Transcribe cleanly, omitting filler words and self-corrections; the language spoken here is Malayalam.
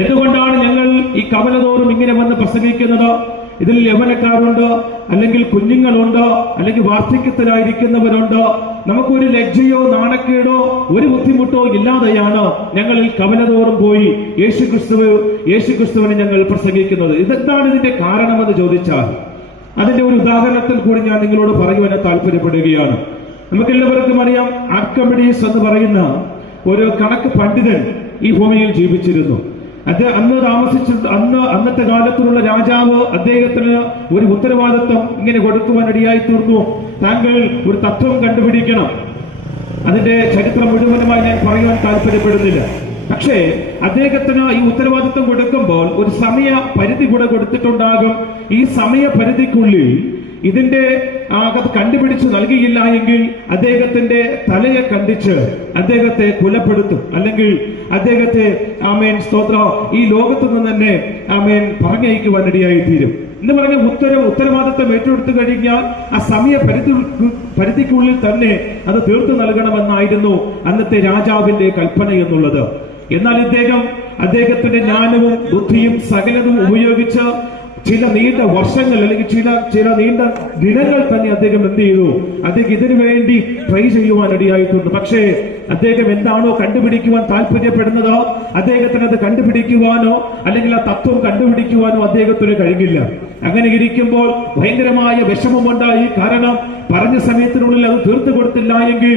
എന്തുകൊണ്ടാണ് ഞങ്ങൾ ഈ കവലതോറും ഇങ്ങനെ വന്ന് പ്രസംഗിക്കുന്നത്? ഇതിൽ യൗവനക്കാരുണ്ട്, അല്ലെങ്കിൽ കുഞ്ഞുങ്ങളുണ്ട്, അല്ലെങ്കിൽ വാർദ്ധക്യത്തിലായിരിക്കുന്നവരുണ്ട്. നമുക്കൊരു ലജ്ജയോ നാണക്കേടോ ഒരു ബുദ്ധിമുട്ടോ ഇല്ലാതെയാണ് ഞങ്ങൾ ഈ കവലതോറും പോയി യേശുക്രിസ്തുവിനെ ഞങ്ങൾ പ്രസംഗിക്കുന്നത്. ഇതെന്താണ് ഇതിന്റെ കാരണമെന്ന് ചോദിച്ചാൽ അതിന്റെ ഒരു ഉദാഹരണത്തിൽ കൂടി ഞാൻ നിങ്ങളോട് പറയുവാൻ താല്പര്യപ്പെടുകയാണ്. നമുക്കെല്ലാവർക്കും അറിയാം, ആർക്കിമിഡീസ് എന്ന് പറയുന്ന ഒരു കണക്ക് പണ്ഡിതൻ ഈ ഭൂമിയിൽ ജീവിച്ചിരുന്നു. അന്നത്തെ കാലത്തുള്ള രാജാവ് അദ്ദേഹത്തിന് ഒരു ഉത്തരവാദിത്വം ഇങ്ങനെ കൊടുക്കുവാനിടയായി തീർന്നു. താങ്കൾ ഒരു തത്വം കണ്ടുപിടിക്കണം. അതിന്റെ ചരിത്രം മുഴുവനുമായി ഞാൻ പറയുവാൻ താല്പര്യപ്പെടുന്നില്ല. പക്ഷേ അദ്ദേഹത്തിന് ഈ ഉത്തരവാദിത്വം കൊടുക്കുമ്പോൾ ഒരു സമയ പരിധി കൂടെ കൊടുത്തിട്ടുണ്ടാകും. ഈ സമയപരിധിക്കുള്ളിൽ ഇതിന്റെ കണ്ടുപിടിച്ച് നൽകിയില്ല എങ്കിൽ അദ്ദേഹത്തിന്റെ തലയെ കണ്ടിച്ച് അദ്ദേഹത്തെ കൊലപ്പെടുത്തും, അല്ലെങ്കിൽ അദ്ദേഹത്തെ സ്തോത്രം ഈ ലോകത്തു നിന്ന് തന്നെ പറഞ്ഞയക്കുവാനിടയായി തീരും എന്ന് പറഞ്ഞ ഉത്തരവാദിത്വം ഏറ്റെടുത്തു കഴിഞ്ഞാൽ ആ പരിധിക്കുള്ളിൽ തന്നെ അത് തീർത്തു നൽകണമെന്നായിരുന്നു അന്നത്തെ രാജാവിന്റെ കൽപ്പന എന്നുള്ളത്. എന്നാൽ അദ്ദേഹത്തിന്റെ ജ്ഞാനവും ബുദ്ധിയും സകലതും ഉപയോഗിച്ച് ചില നീണ്ട വർഷങ്ങൾ അല്ലെങ്കിൽ ചില നീണ്ട ദിനങ്ങൾ തന്നെ അദ്ദേഹം എന്ത് ചെയ്തു? അദ്ദേഹം ഇതിനു വേണ്ടി ട്രൈ ചെയ്യുവാനിടയായിട്ടുണ്ട്. പക്ഷേ അദ്ദേഹം എന്താണോ കണ്ടുപിടിക്കുവാൻ താല്പര്യപ്പെടുന്നത്, അദ്ദേഹത്തിന് അത് കണ്ടുപിടിക്കുവാനോ അല്ലെങ്കിൽ ആ തത്വം കണ്ടുപിടിക്കുവാനോ അദ്ദേഹത്തിന് കഴിഞ്ഞില്ല. അങ്ങനെ ഇരിക്കുമ്പോൾ ഭയങ്കരമായ വിഷമമുണ്ടായി. കാരണം പറഞ്ഞ സമയത്തിനുള്ളിൽ അത് തീർത്തു കൊടുത്തില്ല എങ്കിൽ